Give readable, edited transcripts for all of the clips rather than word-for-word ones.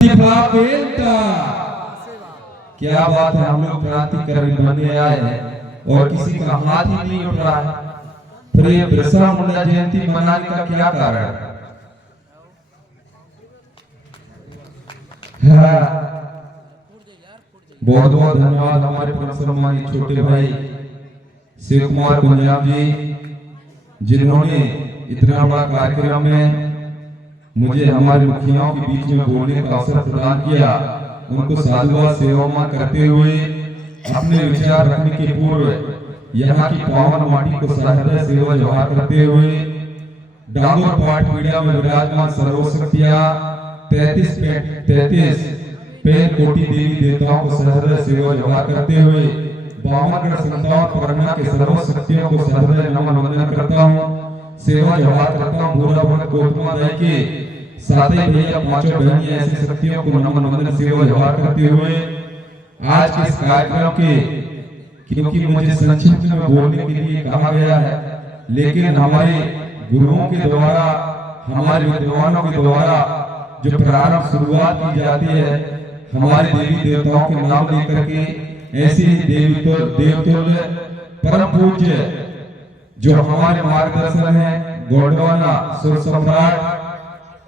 बेटा क्या बात है, हम लोग क्रांतिकारी बनने आए हैं और किसी का हाथ ही नहीं उठ रहा है। फिर ये बिरसा मुंडा जयंती मनाने का क्या कारण है? बहुत बहुत धन्यवाद हमारे परम सम्मानित छोटे भाई शिव कुमार पंजाब जी, जिन्होंने इतना बड़ा कार्यक्रम में मुझे हमारे मुखियाओं के बीच में बोलने का अवसर प्रदान किया। उनको साधुवाद सेवा करते हुए अपने विचार रखने के पूर्व यहाँ की पावन माटी को सहृदय सेवा जोहार करते हुए डांगोर पाठ पीढ़िया में विराजमान सर्वशक्तिया 33 पेड़ कोटि देवी देवताओं को सहृदय सेवा जोहार करते हुए 52 संतान परगना के सर्वशक्तियों को सहृदय नमन वंदन करता हूँ, सेवा जोहार करता हूँ। बुरा भक्त गौतमा दाई के साथ ही भैया पांचों बहनियां ऐसी शक्तियों को नमन वंदन सेवा जोहार करते हुए आज के इस कार्यक्रम के, क्योंकि मुझे संक्षिप्त में बोलने के लिए कहा गया है, लेकिन हमारे गुरुओं के द्वारा हमारे विद्वानों के द्वारा जो प्रारंभ शुरुआत की जाती है हमारे देवी देवताओं के नाम लेकर के, ऐसे ही देवतुल्य परम पूज्य जो हमारे मार्गदर्शन है गोंडवाना सुर सम्राट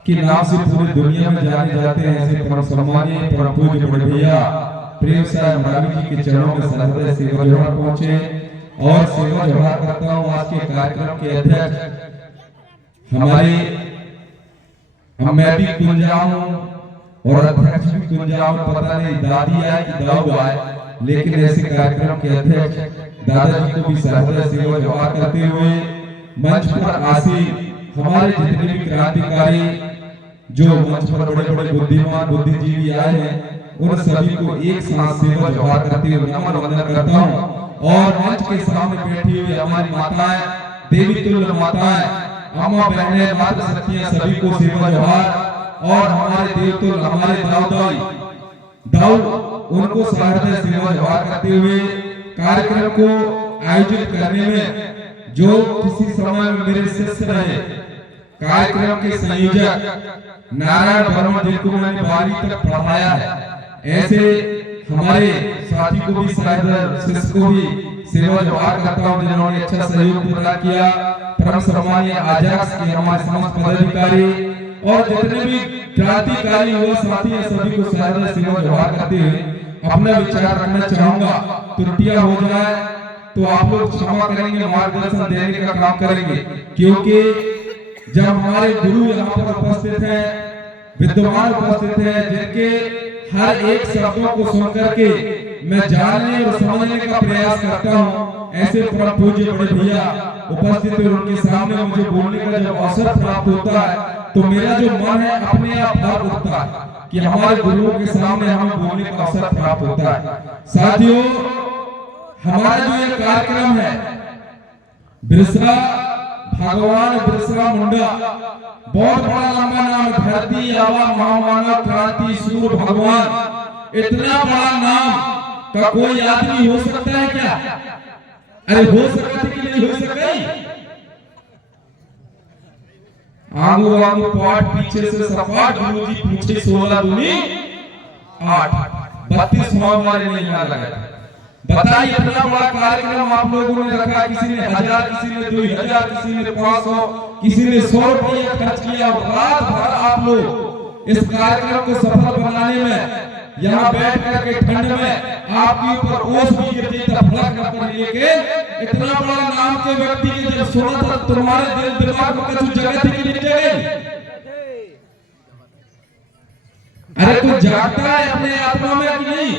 के नाम से पूरी दुनिया में जाने जाते हैं, ऐसे परम सम्मानीय परम पूज्य बड़े भैया प्रेम साहब महाराज जी के चरणों में सहृदय सेवा जोहार पहुंचे और सेवा जोहार करता हूँ। आज के कार्यक्रम के अध्यक्ष हमारे मैं भी कुंजा हूँ और अध्यक्ष भी कुंजा हूँ, पता नहीं दादी आए कि दाऊ आए, लेकिन ऐसे कार्यक्रम के अध्यक्ष दादाजी को भी सहृदय सेवा जोहार करते हुए मंच पर आसीन हमारे जितने भी क्रांतिकारी जो मंच पर बड़े बड़े बुद्धिमान बुद्धिजीवी आए हैं उन सभी को एक साथ सेवा जोहार करते हुए नमन वंदन करता हूँ। और मंच के सामने बैठी हुई हमारी माताएं, देवी तुल्य माताएं, अम्मा बहनें, माता शक्तियां, सभी को सेवा जोहार। और हमारे देवतुल्य हमारे दाऊ उनको सहृदय सेवा जोहार करते हुए कार्यक्रम को आयोजित करने में जो किसी समय में मेरे शिष्य रहे, कार्यक्रम के संयोजक नारायण वर्मा जी को मैंने 12वीं तक पढ़ाया है, ऐसे हमारे साथी को भी शिष्य को भी सेवा जोहार करता हूँ जिन्होंने अच्छा सहयोग प्रदान किया। परम सम्मानीय अध्यक्ष के हमारे समस्त पदाधिकारी और जितने भी क्रांतिकारी युवा साथी हैं सभी को सहृदय सेवा जोहार करते हुए अपना विचार रखना चाहूंगा। त्रुटियां हो जाए तो आप लोग क्षमा करेंगे, मार्गदर्शन देने का काम करेंगे, क्योंकि जब हमारे गुरु यहाँ पर उपस्थित हैं, विद्वान उपस्थित हैं, जिनके हर एक शब्दों को सुनकर के मैं जानने और समझने का प्रयास करता हूँ, ऐसे परम पूज्य बड़े भैया उपस्थित हैं, उनके सामने मुझे बोलने का जब अवसर प्राप्त होता है तो मेरा जो मन है अपने आप भर उठता है कि हमारे गुरुओं के सामने हमें बोलने का अवसर प्राप्त होता है। साथियों, हमारा जो ये कार्यक्रम है बिरसा भगवान बिरसा मुंडा, बहुत बड़ा लंबा नाम, धरती आवा महामानव क्रांति सूर भगवान, इतना बड़ा नाम का कोई आदमी हो सकता है क्या? अरे हो सकता कि नहीं हो सकता? आगू आगू पाठ पीछे से सपाट, गुरुजी पूछे 16 दूनी 8, 32 हमारे नहीं लगा। बताइए इतना बड़ा कार्यक्रम आप लोगों ने रखा, किसी ने 1000, किसी ने 2000, किसी ने 500, किसी ने 100 रुपये खर्च किया। रात भर आप लोग इस कार्यक्रम को सफल बनाने में यहाँ बैठ करके ठंड में आपके ऊपर ओस भी गिरती फलक कर लेके इतना बड़ा नाम के व्यक्ति के जब सुना था तुम्हारे दिल दिमाग में कुछ जगह थी कि नहीं गई? अरे कुछ जागता है अपने आत्मा में कि नहीं?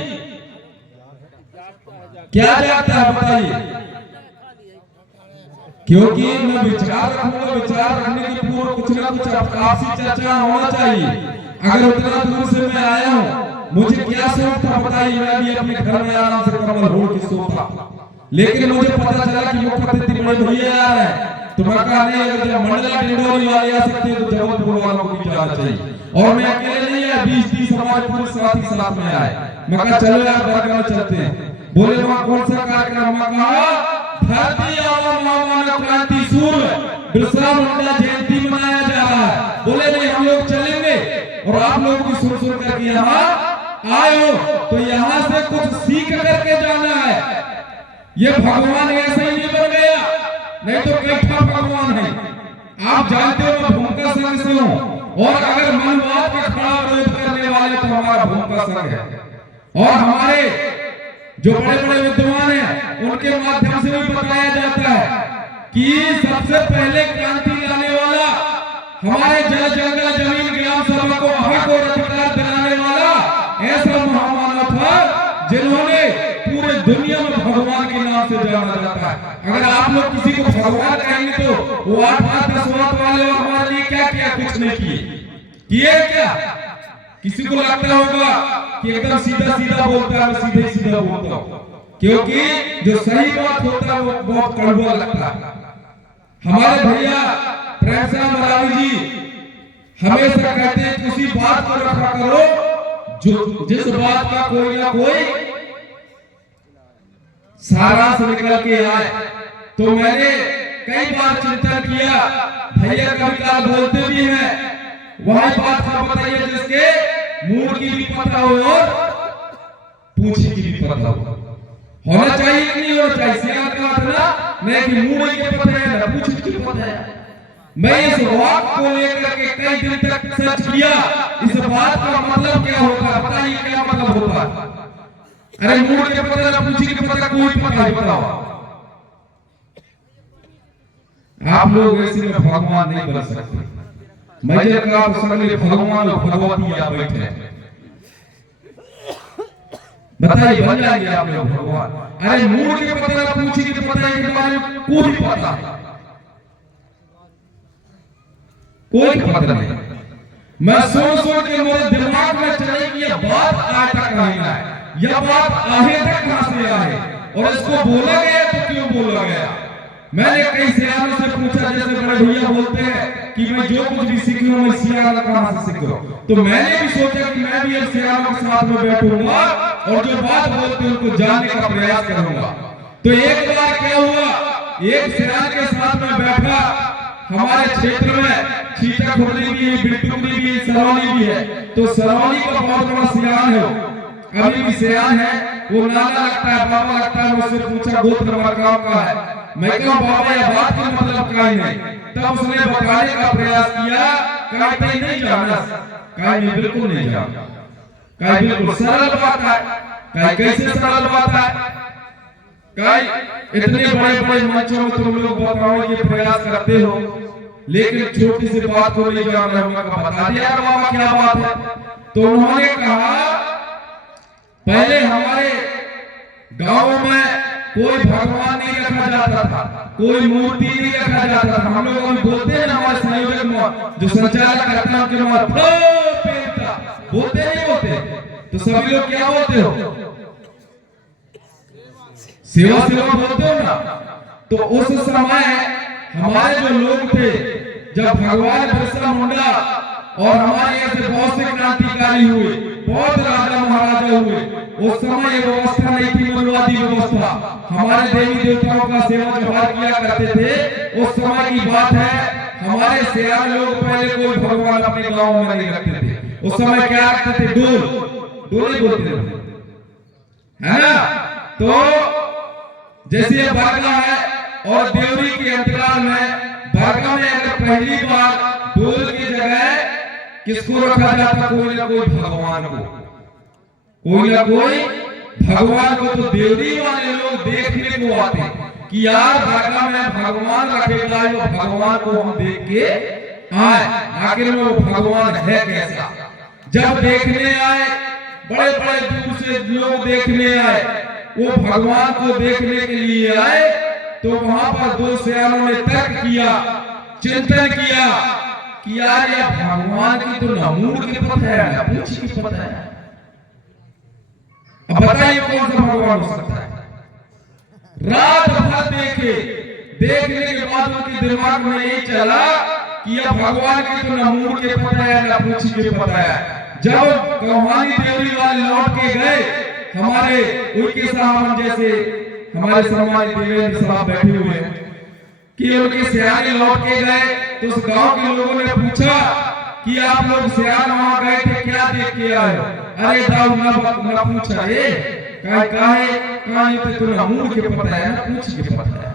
क्या जागता है बताइए? क्योंकि मैं विचार रखूंगा, विचार रखने के पूर्व कुछ ना कुछ आपसी चर्चा होना चाहिए। अगर उतना दूर से मैं आया हूँ, मुझे क्या शौक था बताइए? मैं भी अपने घर में आराम से कमल ओढ़ के सोता, लेकिन मुझे पता चला कि मुख्य अतिथि बड़े भैया आ रहे हैं, तो मैं कहा नहीं, अगर जब मंडला डिंडोरी वाले आ सकते हैं तो जबलपुर वालों को भी जाना चाहिए। और मैं अकेले नहीं है, 20-30 हमारे पूरे साथी साथ में आए। मैं कहा चलो यार बरगढ़ चलते हैं। बोले वहाँ कौन सा कार्यक्रम? मैं कहा धरती आवा महामानव क्रांति सूर बिरसा मुंडा जयंती मनाया जा रहा है। बोले नहीं हम लोग चलेंगे और आप लोग भी सुन सुन करके यहाँ आए हो, तो यहाँ से कुछ सीख करके जाना है। ये भगवान ऐसा ही नहीं बन गया, नहीं तो कैठा भगवान है। आप जानते हो मैं भूमिका संघ से हूँ, और अगर मनवाद के खड़ा विरोध करने वाले तो हमारा भूमिका संघ है। और हमारे जो बड़े बड़े विद्वान हैं उनके माध्यम से भी बताया जाता है कि सबसे पहले क्रांति लाने वाला हमारे जल जंगल जमीन ग्राम सभा को हक और अधिकार दिलाने वाला ऐसा महामानव था जिन्होंने पूरे दुनिया में भगवान के नाम से जाना जाता है। अगर आप लोग किसी को भगवान कहेंगे तो वो 8 10 वक्त वाले हमारे लिए क्या किया? कुछ नहीं किए क्या? किसी को लगता होगा कि एकदम सीधा सीधा बोलता है, मैं सीधे सीधा बोलता हूँ, क्योंकि जो सही बात होता है वो बहुत कड़वा लगता है। हमारे भैया प्रेमचंद मरावी जी हमेशा कहते हैं कि उसी बात को रखा करो जो जिस बात का कोई ना कोई सारांश निकल के आए। तो मैंने कई बार चिंतन किया, भैया कभी काल बोलते भी हैं, वही बात का बताइए जिसके मूड की भी पता हो और पूछी की भी पता हो। होना चाहिए कि नहीं होना चाहिए? सियाल का अपना नहीं कि मूड के पता है ना पूछी की पता है। मैं इस बात को लेकर के कई दिन तक सर्च किया, इस बात का मतलब क्या होता है, बताइए क्या मतलब होता है? अरे मूड के पता ना पूछी के पता, कोई पता नहीं, बताओ। आप लोग ऐसे में भगवान नहीं बन सकते। मैं जब कहा सगले भगवान और भगवती यहाँ बैठे, बताइए बन जाएंगे आप लोग भगवान? अरे मूड के पता ना पूछी के पता है के बारे में कोई पता कोई पता नहीं। मैं सोच के मेरे दिमाग में चले कि यह बात आज तक नहीं है, यह बात आगे तक कहां से आए और इसको बोला गया तो क्यों बोला गया। मैंने कई सियारों से पूछा, जैसे बड़े भैया बोलते हैं कि मैं जो कुछ भी सीख लूं मैं सियार कहां से सीखूं, तो मैंने भी सोचा कि मैं भी अब सियारों के साथ में बैठूंगा और जो बात बोलते हैं उनको जानने का प्रयास करूंगा। तो एक बार क्या हुआ, एक सियार के साथ में बैठा, हमारे क्षेत्र में चीता खुरली भी है, बिट्टुकली भी है, सरौली भी है। तो सरौली का बहुत बड़ा सियान है, अभी भी सियान है, वो नाना लगता है, बाबा लगता है। मुझसे पूछा गोत्र मरगांव का है, मैं कहूं बाबा यह बात का मतलब क्या है? तब उसने बताने का प्रयास किया, कहते नहीं जाना, कहा नहीं बिल्कुल नहीं जाना, कहा बिल्कुल सरल बात है, कहा कैसे सरल बात है, कहा इतने बड़े बड़े मंचों में तुम लोग बताओ ये प्रयास करते हो, लेकिन छोटी सी बात को नहीं जान रहे हो, बता दिया बाबा क्या बात है। तो उन्होंने कहा पहले हमारे गांव में कोई भगवान नहीं रखा जाता था, कोई मूर्ति नहीं रखा जाता था। हम लोग अभी बोलते हैं ना, हमारे संयोजक में जो संचालक करता है उनके मुंह बोलते नहीं बोलते, तो सभी लोग क्या बोलते हो? सेवा सेवा बोलते हो ना। तो उस समय हमारे जो लोग थे, जब भगवान बिरसा मुंडा और हमारे ऐसे बहुत से क्रांतिकारी हुए, बहुत राजा महाराजा हुए, उस समय ये व्यवस्था नहीं थी, मूलवादी व्यवस्था। हमारे देवी देवताओं का सेवा जोहार किया करते थे। उस समय की बात है, हमारे सियार लोग पहले कोई भगवान अपने गांव में नहीं रखते थे। उस समय क्या रखते थे? डोल बोलते थे, है ना। तो जैसे ये बारगा है और देवरी के अंतराल में, बारगा में अगर पहली बार डोल की जगह किसको रखा जाता? कोई ना कोई भगवान को, कोई ना कोई भगवान को। तो देवरी वाले लोग देखने को आते कि यार बारगा में भगवान रखेगा, वो भगवान को हम देख के आए, आखिर में वो भगवान है कैसा। जब देखने आए, बड़े बड़े दूर से लोग देखने आए, वो भगवान को देखने के लिए आए, तो वहां पर दो सियारों ने तर्क किया, चिंतन किया कि यार ये भगवान की तो ना मूड की पता है ना पूछ की पता है। अब बताइए कौन सा भगवान हो सकता है? रात भर देखे, देखने के बाद उनके दिमाग में यही चला कि यह भगवान की तो ना मूड के पता है ना पूछ के पता है। जब कहानी देवरी वाले लौट के गए, हमारे उनके साहब जैसे हमारे सम्मानित देवेंद्र साहब बैठे हुए हैं कि उनके सियारे लौट के गए, तो उस गांव के लोगों ने पूछा कि आप लोग सियार वहां गए थे, क्या देख के आए हो? अरे दाऊ ना पूछा रे, काहे तो तूने मूड के पता है ना, पूछ के पता है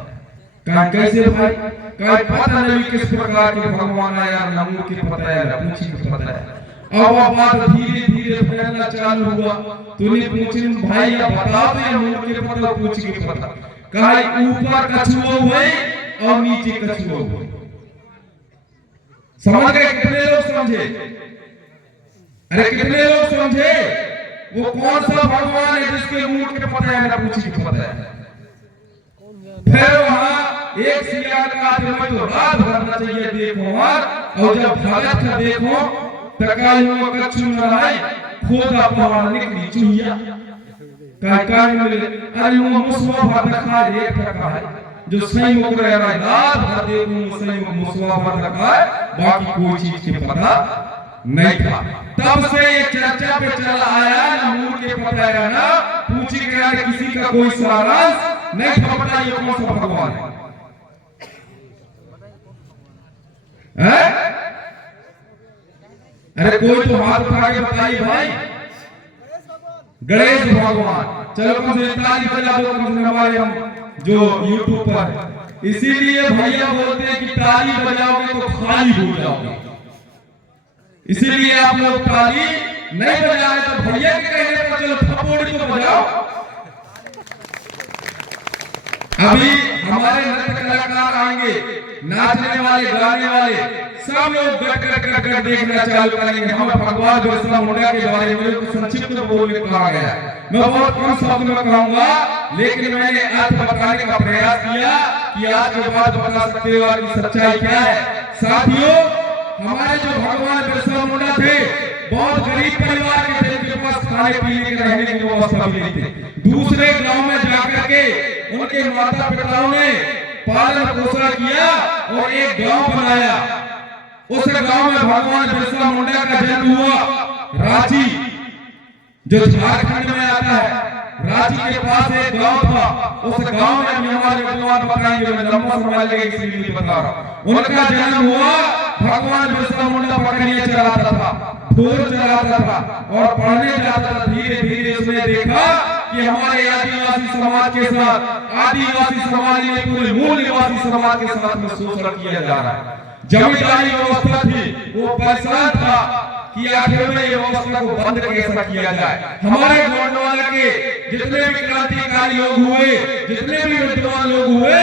काहे कैसे भाई, काहे पता नहीं किस प्रकार के भगवान आया, ना मूड के पता है ना पूछ के पता है। अब बात धीरे धीरे फैलना चालू हुआ। तूने पूछे भाई अब बता दो ये मूड के पता पूछ के पता, काहे ऊपर कछुआ हुए और नीचे कछुआ हुए। समझ गए कितने लोग समझे? अरे कितने लोग समझे? वो कौन सा भगवान है जिसके मूड के पता है ना पूछ के पता है? फिर वहां एक सियार का आदमी तो रात भरना चाहिए देखो, और जब भगत का देखो तकाई में कछु न रहे, खोदा पहाड़ निकली चुहिया काय मिले। अरे वो मुसवा भर रखा है, एक रखा है जो सही मुकर रहा है, रात भर देखो सही मुसवा भर रखा है, बाकी कोई चीज के पता नहीं था। तब से ये चर्चा पे चला आया ना मूड के पता है ना पूछी गया, किसी का कोई सारांश नहीं था पता ये कौन सा भगवान है? अरे कोई तो हाथ उठा के बताइए भाई। गणेश भगवान। चलो कम से ताली बजा दो कम से हमारे हम जो YouTube पर। इसीलिए भैया बोलते हैं कि ताली बजाओगे तो खाली हो जाओगे, इसीलिए आप लोग ताली नहीं बजाए तो भैया के कहने पर चलो थप्पड़ तो बजाओ। अभी हमारे नृत्य कलाकार आएंगे, नाचने वाले गाने वाले सब लोग गट देखना चालू करेंगे। हम भगवान बिरसा मुंडा के बारे में कुछ संक्षिप्त में बोलने कहा गया, मैं बहुत कम शब्द में कहूंगा, लेकिन मैंने अर्थ बताने का प्रयास किया कि आज के बाद बता सकते हो कि सच्चाई क्या है। साथियों, हमारे जो भगवान बिरसा मुंडा थे बहुत गरीब परिवार के थे, उनके पास खाने पीने के रहने की व्यवस्था भी नहीं थी। दूसरे गांव में जाकर के उनके माता पिताओं ने पालन पोषण किया और एक गांव बनाया। उस गांव में भगवान बिरसा मुंडा का जन्म हुआ। रांची जो झारखंड में आता है, रांची के पास एक गांव था, उस गांव में हमारे विद्वान बताएंगे, मैं लंबा समय लगेगा इसलिए बता रहा हूं। उनका जन्म हुआ, भगवान बिरसा मुंडा बकरियां चराता था, ढोल चराता था और पढ़ने जाता था। धीरे धीरे उसने देखा कि हमारे आदिवासी समाज के साथ, आदिवासी समाज में पूरे मूल निवासी समाज के साथ में शोषण किया जा रहा है। जमींदारी व्यवस्था थी, वो परेशान था कि आखिर में ये व्यवस्था को बंद कैसा किया जाए। हमारे गोंडवाना के जितने भी क्रांतिकारी लोग हुए, जितने भी विद्वान लोग हुए,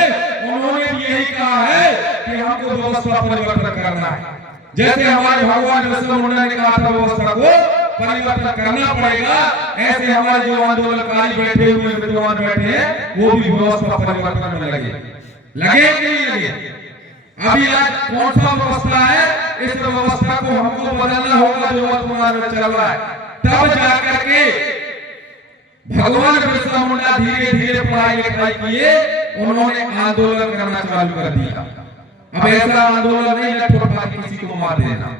उन्होंने यही कहा है कि हमको व्यवस्था परिवर्तन करना है। जैसे हमारे भगवान बिरसा मुंडा ने कहा था व्यवस्था को परिवर्तन करना पड़ेगा, ऐसे हमारे जो आंदोलनकारी बैठे हुए विद्वान बैठे हैं वो भी व्यवस्था परिवर्तन में लगे कि नहीं लगे? अभी आज कौन सा व्यवस्था है, इस व्यवस्था को हमको बदलना होगा जो वर्तमान में चल रहा है। तब जाकर के भगवान बिरसा मुंडा धीरे धीरे पढ़ाई लिखाई किए, उन्होंने आंदोलन करना चालू कर दिया। अब ऐसा आंदोलन नहीं है ठोठा किसी को मार देना।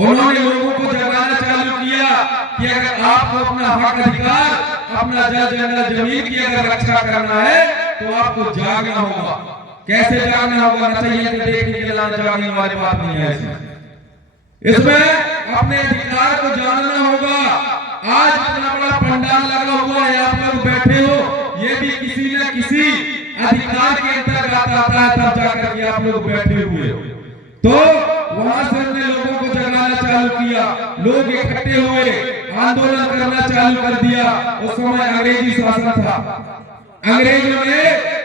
उन्होंने लोगों को जगाना चालू किया कि अगर आपको अपना हक अधिकार, अपना जल जंगल जमीन की अगर रक्षा करना है तो आपको जागना होगा। कैसे जागना होगा? नचैया के देखने के लिए जागने वाली बात नहीं है इसमें अपने अधिकार को जानना होगा। आज इतना बड़ा पंडाल लगा हुआ है, आप लोग बैठे हो, ये भी किसी न किसी अधिकार के अंतर्गत आता है, तब जाकर के आप लोग बैठे हुए हो। तो वहां से हमने लोगों को जगाना चालू किया, लोग इकट्ठे हुए, आंदोलन करना चालू कर दिया। उस समय अंग्रेजी शासन था, अंग्रेजों ने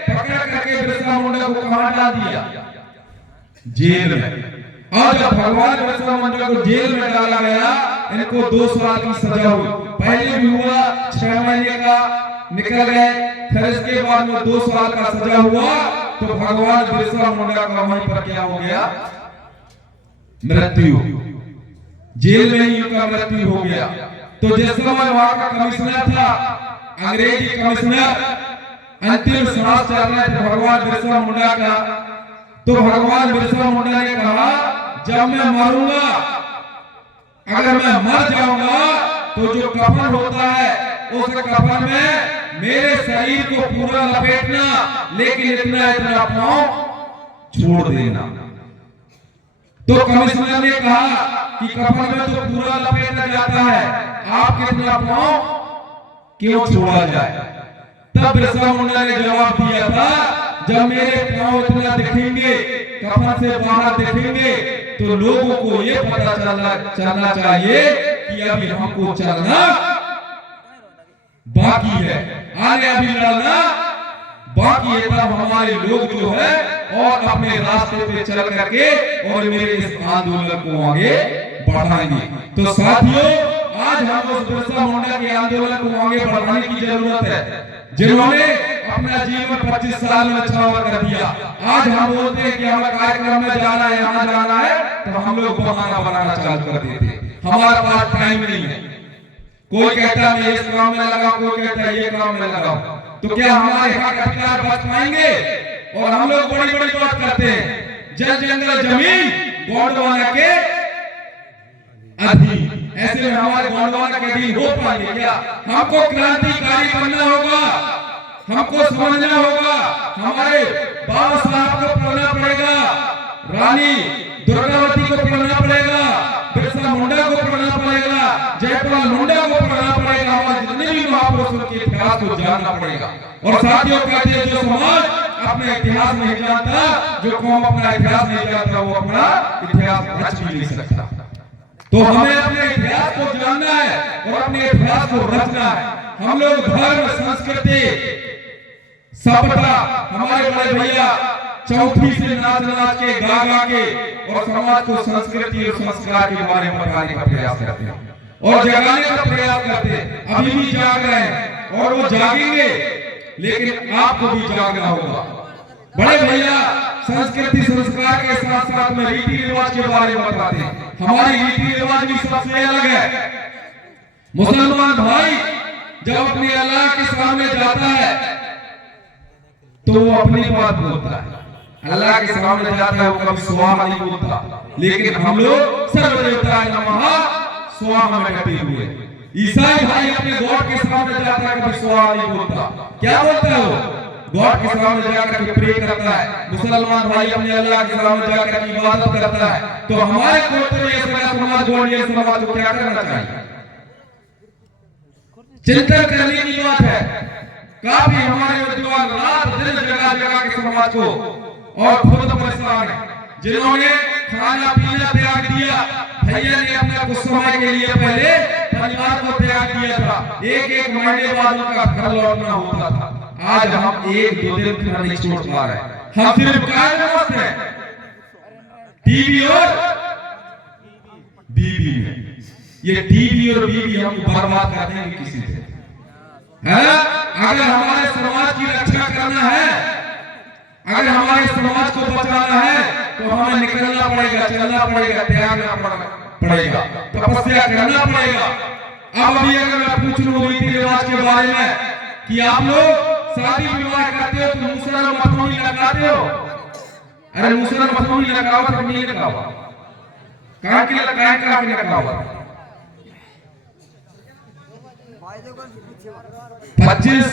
पकड़ करके बिरसा मुंडा को कहां डाल दिया? जेल में। और जब भगवान बिरसा मुंडा को जेल में डाला गया, इनको 2 साल की सजा हुई। पहले भी हुआ 6 महीने का, निकल गए, फिर इसके बाद में 2 साल का सजा हुआ। तो भगवान बिरसा मुंडा का वहीं पर क्या हो गया? मृत्यु। जेल में ही उनका मृत्यु हो गया। तो जिस समय वहां का कमिश्नर था, अंग्रेजी कमिश्नर, अंतिम सांस चल रहे थे भगवान बिरसा मुंडा का, तो भगवान बिरसा मुंडा ने कहा जब मैं मरूंगा, अगर मैं मर जाऊंगा तो जो कफन होता है उस कफन में मेरे शरीर को पूरा लपेटना, लेकिन इतना पांव छोड़ देना। तो कमिश्नर ने कहा कि कफन में तो पूरा लपेटा जाता है, आप कितना पांव क्यों छोड़ा जाए। तब बिरसा मुंडा ने जवाब दिया था, जब मेरे पांव इतना दिखेंगे, कफन से बाहर दिखेंगे, तो लोगों को ये पता चलना चाहिए कि अभी हमको चलना बाकी है, आगे अभी लड़ना बाकी है। तब हमारे लोग जो है और अपने रास्ते पे चल करके और मेरे इस आंदोलन को आगे बढ़ाएंगे। तो साथियों, आज हम उस बिरसा मुंडा के आंदोलन को आगे बढ़ाने की जरूरत है, जिन्होंने अपना जीवन 25 साल में न्यौछावर कर दिया। आज हम बोलते हैं कि हमें कार्यक्रम में जाना है, यहाँ जाना है, तो हम लोग बहाना बनाना चालू कर देते हैं, हमारे पास टाइम नहीं है। कोई कहता है मैं इस काम में लगा, कोई कहता है ये काम में लगा, तो क्या हमारे हक अधिकार बच पाएंगे? और हम लोग बड़ी बड़ी बात करते हैं, जल जंगल जमीन गोंडवाना के अधीन, ऐसे में हमारे गोंडवाना के अधीन हो पाएंगे क्या? हमको क्रांतिकारी बनना होगा, हमको समझना होगा, हमारे बाबा साहब को पढ़ना पड़ेगा, रानी दुर्गावती को पढ़ना पड़ेगा, बिरसा मुंडा को पढ़ना पड़ेगा, जयपाल मुंडा को पढ़ना पड़ेगा, हमारे जितने भी महापुरुषों के इतिहास को जानना पड़ेगा। और साथियों, कहते हैं जो समाज अपना इतिहास नहीं जानता, जो कौम अपना इतिहास नहीं जानता, वो अपना इतिहास रच भी नहीं सकता। तो हमें अपने इतिहास को जानना है और अपने इतिहास को रचना है। हम लोग धर्म, संस्कृति, सभ्यता, हमारे बड़े भैया चौथी से नाच नाच के, गा गा के और समाज को संस्कृति और संस्कार के बारे में बताने का प्रयास करते हैं और जगाने का प्रयास करते हैं। अभी भी जाग रहे हैं और वो जागेंगे, लेकिन आपको भी जागना होगा। बड़े भैया संस्कृति संस्कार के साथ साथ में रीति रिवाज के बारे में बताते हैं। हमारी रीति रिवाज भी सबसे अलग है। मुसलमान भाई जब अपने अल्लाह के सामने जाता है तो वो अपनी बात बोलता है, अल्लाह के सामने जाता है वो कभी स्वाहा नहीं बोलता, लेकिन हम लोग सर्वदेवताय नमः स्वाहा में डटे हुए। ईसाई भाई अपने गॉड के सामने जाता है, कभी स्वाहा नहीं बोलता। क्या बोलता है वो? गॉड के सामने जाकर के प्रे करता है। मुसलमान भाई अपने अल्लाह के सामने जाकर के इबादत करता है। तो हमारे कोटरे समाज, गोंडिया समाज को क्या करना चाहिए? चिंतन करने की बात है। काफी हमारे विद्वान रात दिन जगह जगह के समाज को और खुद परेशान है, जिन्होंने खाना पीना त्याग दिया। भैया ने अपना कुछ समय के लिए पहले परिवार को त्याग दिया था, एक एक महीने बाद उनका घर लौटना होता था। आज हम एक दो दिन घर नहीं छोड़ पा रहे, हम सिर्फ काय में मस्त हैं, टीवी और बीबी में। ये टीवी और बीबी हमको बर्बाद कर देंगे किसी से, है? अगर हमारे समाज की रक्षा करना है, अगर हमारे समाज को बचाना है, तो हमें निकलना पड़ेगा, चलना पड़ेगा, त्यागना पड़ेगा, तपस्या करना पड़ेगा। अब अभी अगर मैं पूछ लूं रीति रिवाज के बारे में कि आप लोग शादी विवाह करते हो तो मुसर मथुनी लगाते हो? अरे मुसर मथुनी लगाओ तो नहीं लगाओ, कहां के लगाओ? 25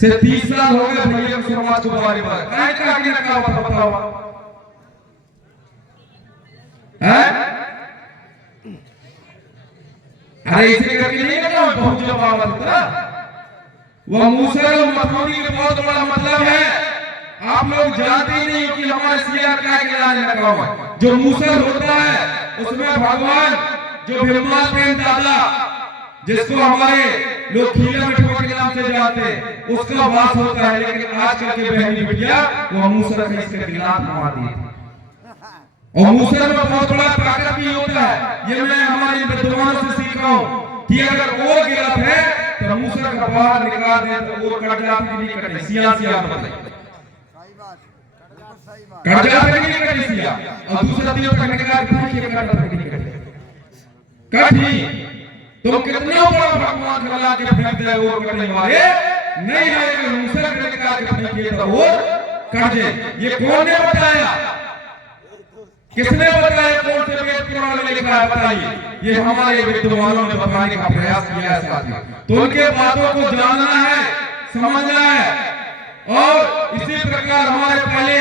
से 30 साल हो गए भैया समाज को बारे में क्या बताओ है? अरे इसे करके नहीं लगा बहुत जवाब आता। वह मूसर और मथुनी का बहुत बड़ा मतलब है। आप लोग जानते ही नहीं कि हमारे सिया क्या लगा हुआ है। जो मूसर होता है उसमें भगवान जो भीमवाल प्रेम दादा, जिसको हमारे लोग खीला मिठवा के नाम से जानते हैं, उसका वास होता है। लेकिन आजकल के बहनी बिटिया वो मूसर का इसके खिलाफ मार दी और मूसर में बहुत बड़ा ताकत भी होता है। ये मैं हमारे विद्वानों से सीखा हूं कि अगर वो गिरत है तो मूसर का बाहर निकाल दे तो वो कट जाती नहीं कटे, सिया सिया बताइए, कट जाती नहीं कटे सिया, और दूसरा दिन तक निकाल के कट जाती नहीं कटे, कट ही। तुम कितना बड़ा भगवान खिला के फेंक दे वो कटने वाले नहीं है, अगर मूसर के निकाल के फेंक दिया तो वो कट जाए। ये कौन ने बताया? किसने बताया? कौन से वेद पुराण में लिखा है? बताइए। ये हमारे विद्वानों ने बताने का प्रयास किया है साथियों। तो उनके बातों को जानना है, समझना है। और इसी प्रकार हमारे पहले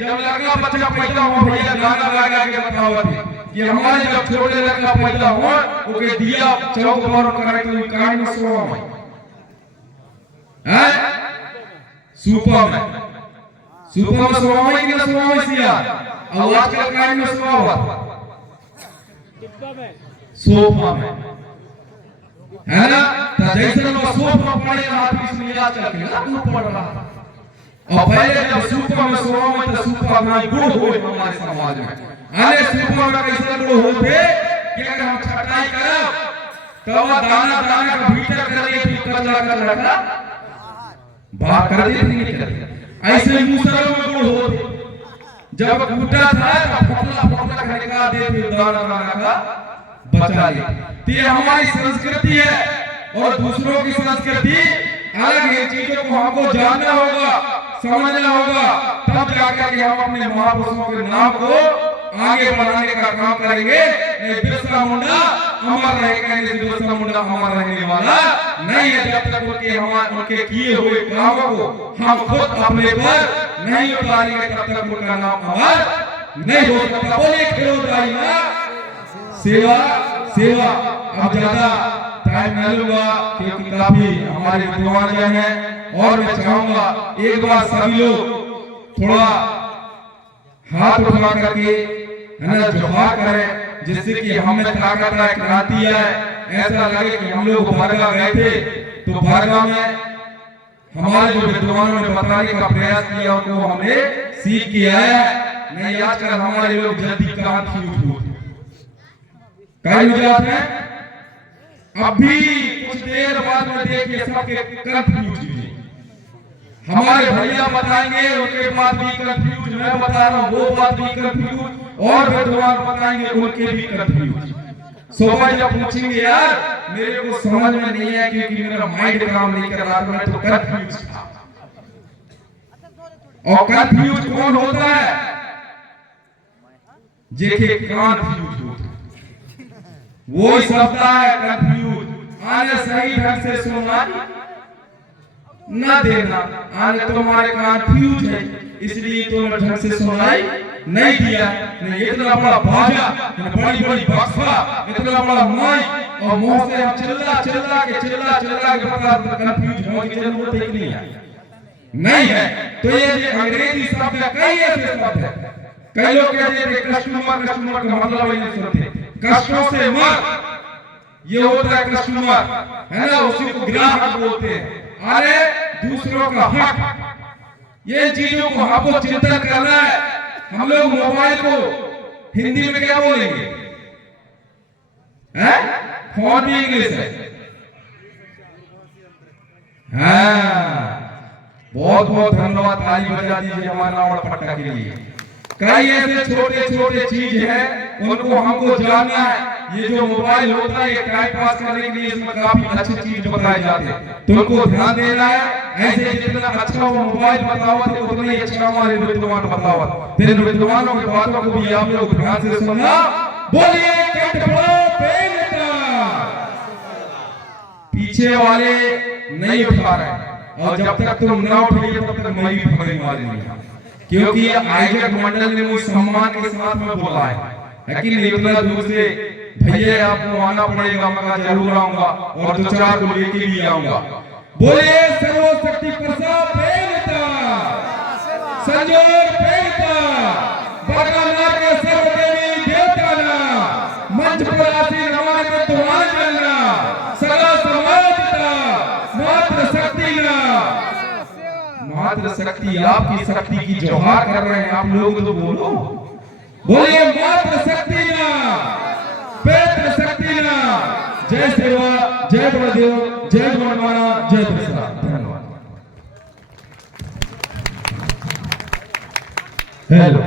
जब लड़का बच्चा पैदा हुआ भैया गाना लगा के बताओ थे कि हमारे जब छोटे लड़का पैदा हुआ ओके दिया चौक पर करे तो कान में सोवा में हैं सुपर में सोवा में कि ना सोवा में सिया और आजकल कान में सोवा हुआ सोफा में है ना तो जैसे लोग सोफा पड़े हाथ बीच में याद करके ना तू पड़ रहा और पहले जब सोफा में सोवा में तो सोफा में गुड़ हुए हमारे समाज में आने सोफा में कैसे गुड़ होते कि अगर हम छटाई करें तो वह दाना दाना का भीतर कर लिए तो कचरा का बाहर कर देते नहीं करते ऐसे मूसलों में गुड़ होते जब कूटा था तो फटला खड़का देते दाना दाना का बचा ले तो ये हमारी संस्कृति है और दूसरों की संस्कृति अलग है। चीजों को हमको जानना होगा समझना होगा तब जाकर के हम अपने महापुरुषों के नाम को आगे बढ़ाने का काम करेंगे। बिरसा मुंडा अमर रहेगा, बिरसा मुंडा अमर रहने वाला नहीं है जब तक उनके किए हुए कामों को हम खुद अपने पर नहीं उतारेंगे तब तक उनका नाम अमर नहीं हो सकता। बोले खिलौदाई ना सेवा सेवा। अब ज्यादा टाइम नहीं लूंगा क्योंकि काफी हमारे विद्वान हैं और मैं चाहूंगा एक बार सभी लोग थोड़ा हाथ उठा करके है ना जोहार करें जिससे कि हमें ताकत आए, क्रांति आए। ऐसा लगे कि हम लोग भागा गए थे तो भागा में हमारे जो विद्वानों ने बताने का प्रयास किया उनको हमने सीख किया है। नहीं आजकल हमारे लोग जल्दी कंफ्यूज होते कई हो जाते हैं। अभी कुछ देर बाद में देखिए सबके कंफ्यूज हुए। हमारे भैया बताएंगे उनके बाद भी कंफ्यूज, मैं बता रहा हूँ वो बात भी कंफ्यूज और विद्वान बताएंगे उनके भी कंफ्यूज। सुबह जब पूछेंगे यार मेरे को समझ में नहीं है क्योंकि मेरा माइंड काम नहीं कर रहा था, मैं तो कंफ्यूज था। और कंफ्यूज कौन होता है? जेके कंफ्यूज होता वो समझता है कंफ्यूज। आने सही ढंग से सुनना न देना, आने तुम्हारे कंफ्यूज है इसलिए तुमने ढंग से सुनाई नहीं दिया। नहीं इतना बड़ा बाजा, बड़ी बड़ी बक्सा, इतना बड़ा माइक और मुंह से हम चिल्ला के बता कंफ्यूज होने की जरूरत ही नहीं है। तो ये अंग्रेजी शब्द कई ऐसे शब्द है। कई लोग कहते हैं कस्टमर का मतलब नहीं सुनते। कष्टों से मर ये होता है कस्टमर, है ना, उसी को ग्राहक बोलते हैं। अरे दूसरों का हक, ये चीजों को हमको चिंतन करना है। हम लोग मोबाइल को हिंदी में क्या बोलेंगे? हैं? फोन भी इंग्लिश है। हाँ, बहुत बहुत धन्यवाद, ताली बजा दीजिए हमारे नावड़ पट्टा के लिए। कई ऐसे छोटे छोटे चीज है उनको हमको जानना है। ये जो मोबाइल होता है ये टाइम पास करने के लिए इसमें काफी अच्छी चीज बताए जाते हैं, तुमको ध्यान देना है। ऐसे जितना अच्छा वो मोबाइल बतावा तो उतना ही अच्छा हमारे विद्वान बतावा। तेरे विद्वानों की बातों को भी आप लोग ध्यान से सुनना। बोलिए कंठफोड़ बेनका। पीछे वाले नहीं उठा रहे और जब तक तुम ना उठिए तब तक मैं भी फगड़ी मारूंगा, क्योंकि आयोजक मंडल ने मुझे सम्मान के साथ में बोला है कि इतना दूर से भैया आपको आना पड़ेगा, मैं जरूर आऊंगा और दो चार को लेके भी आऊंगा। बोले सर्वशक्ति प्रसाद बेनका, संजोग बेनका, बगला के सर्वदेवी देवता ना, मंच पर आसीन हमारे विद्वान जनना, सदा समाजता, मात्र शक्ति ना, मात्र शक्ति आपकी शक्ति की जोहार कर रहे हैं आप लोग तो बोलो। बोलिए मात्र शक्ति ना, पेत्र शक्ति ना। जय सेवा, जय बलदेव, जय बनवाना, जय बिरसा। धन्यवाद। हेलो।